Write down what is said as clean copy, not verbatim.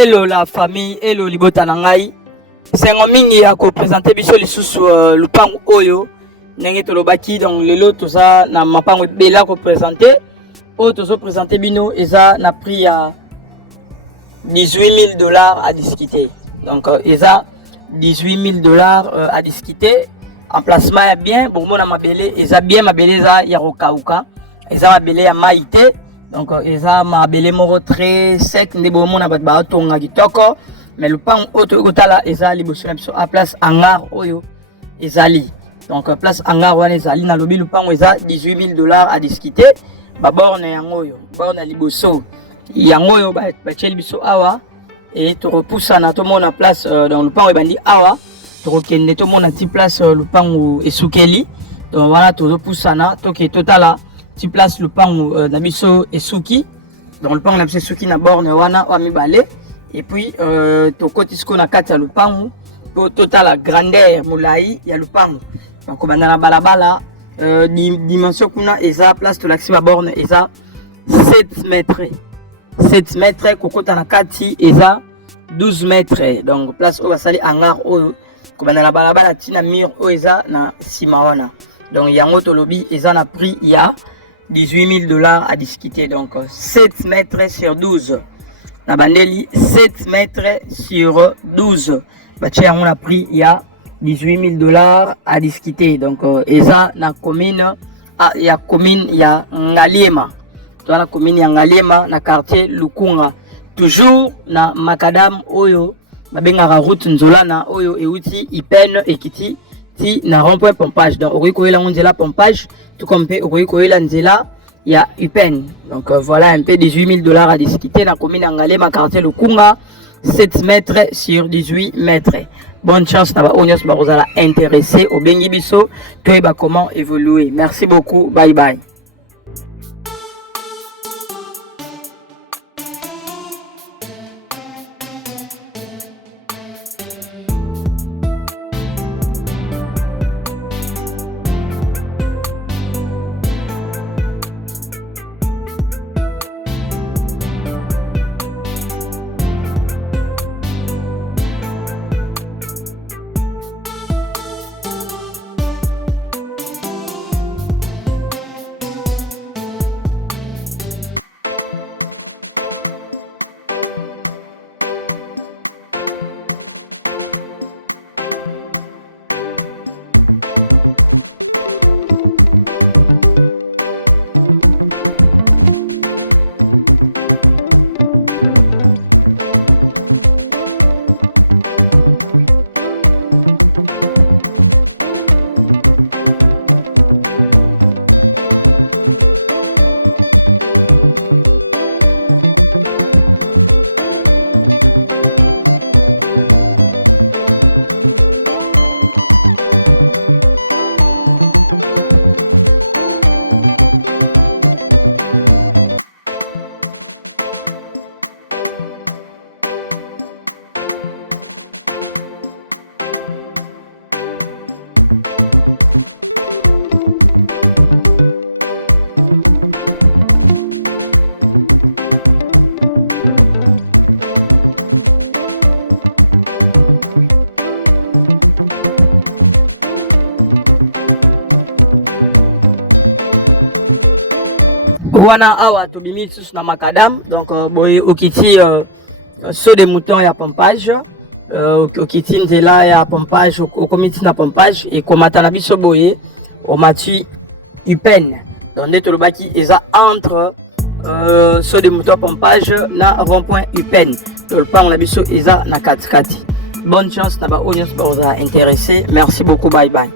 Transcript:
Hello la famille, hello libota nangai. C'est un mingi à présenter biso lisusu lupango oyo. Nenge tolobaki donc lelo toza na mapango bela ko présenter. O tozo présenter bino eza na prix à $18 000 à discuter. Donc eza $18 000 à discuter. Emplacement est bien, bon mon mabele eza bien mabele eza ya rokauka. Eza mabele ya maïté. Donc eza mabele moko très sec ndé bon mon abat ba tonga kitoko. Mais le pan auto kotala eza liboso biso à place hangar oyo ezali. Donc place hangar wana ezali na lobi le pan eza $18 000 à discuter. Ba borne yango yo, borne liboso. Yango yo ba tcheli biso awa et to repoussa na to mona place dans le pan ebandi awa. To rekende to mona ti place le pan esukeli. Donc voilà to repoussa na to ke totala ti place le pan na biso esuki. Donc le pan na biso esuki na borne wana wa mibale. Et puis to kotisko na kati ya lupango pour total la grandeur mulai ya lupango. Donc banda na balabala dimension kuna eza place to l'axi ba borne eza 7 mètres. 7 mètres kokota na kati eza 12 mètres. Donc place o basali hangar oyo ko banda na balabala tina mur o eza na sima wana. Donc yango to lobi eza na prix ya $18 000 à discuter. Donc 7 mètres sur 12. La bandeli 7 mètres sur 12. Bachi on a pris il y a $18 000 à discuter. Donc eza na commune il y a commune il y a Ngaliema. Toi la commune ya Ngaliema na quartier Lukunga. Toujours na Makadam oyo babenga route Nzolana oyo euti Ipen ekiti ti na rond-point pompage. Donc okoki koyela nzela pompage tout comme pe okoki koyela nzela il y a Upen. Donc voilà un peu $18 000 à discuter dans la commune Angalema quartier Lukunga 7 mètres sur 18 mètres. Bonne chance na ba onyos ba rozala intéressé au bengi biso toyeba comment évoluer. Merci beaucoup, bye bye. Wana awa to bimi tous na Makadam. Donc boy okiti saut de mouton ya pompage okiti nzela ya pompage okomiti na pompage et komata na biso boye o mati Upen. Donc ndeto lobaki eza entre saut de mouton pompage na rond-point Upen. Donc le pan na biso eza na katikati. Bonne chance na ba onyos ba oza intéressé. Merci beaucoup, bye bye.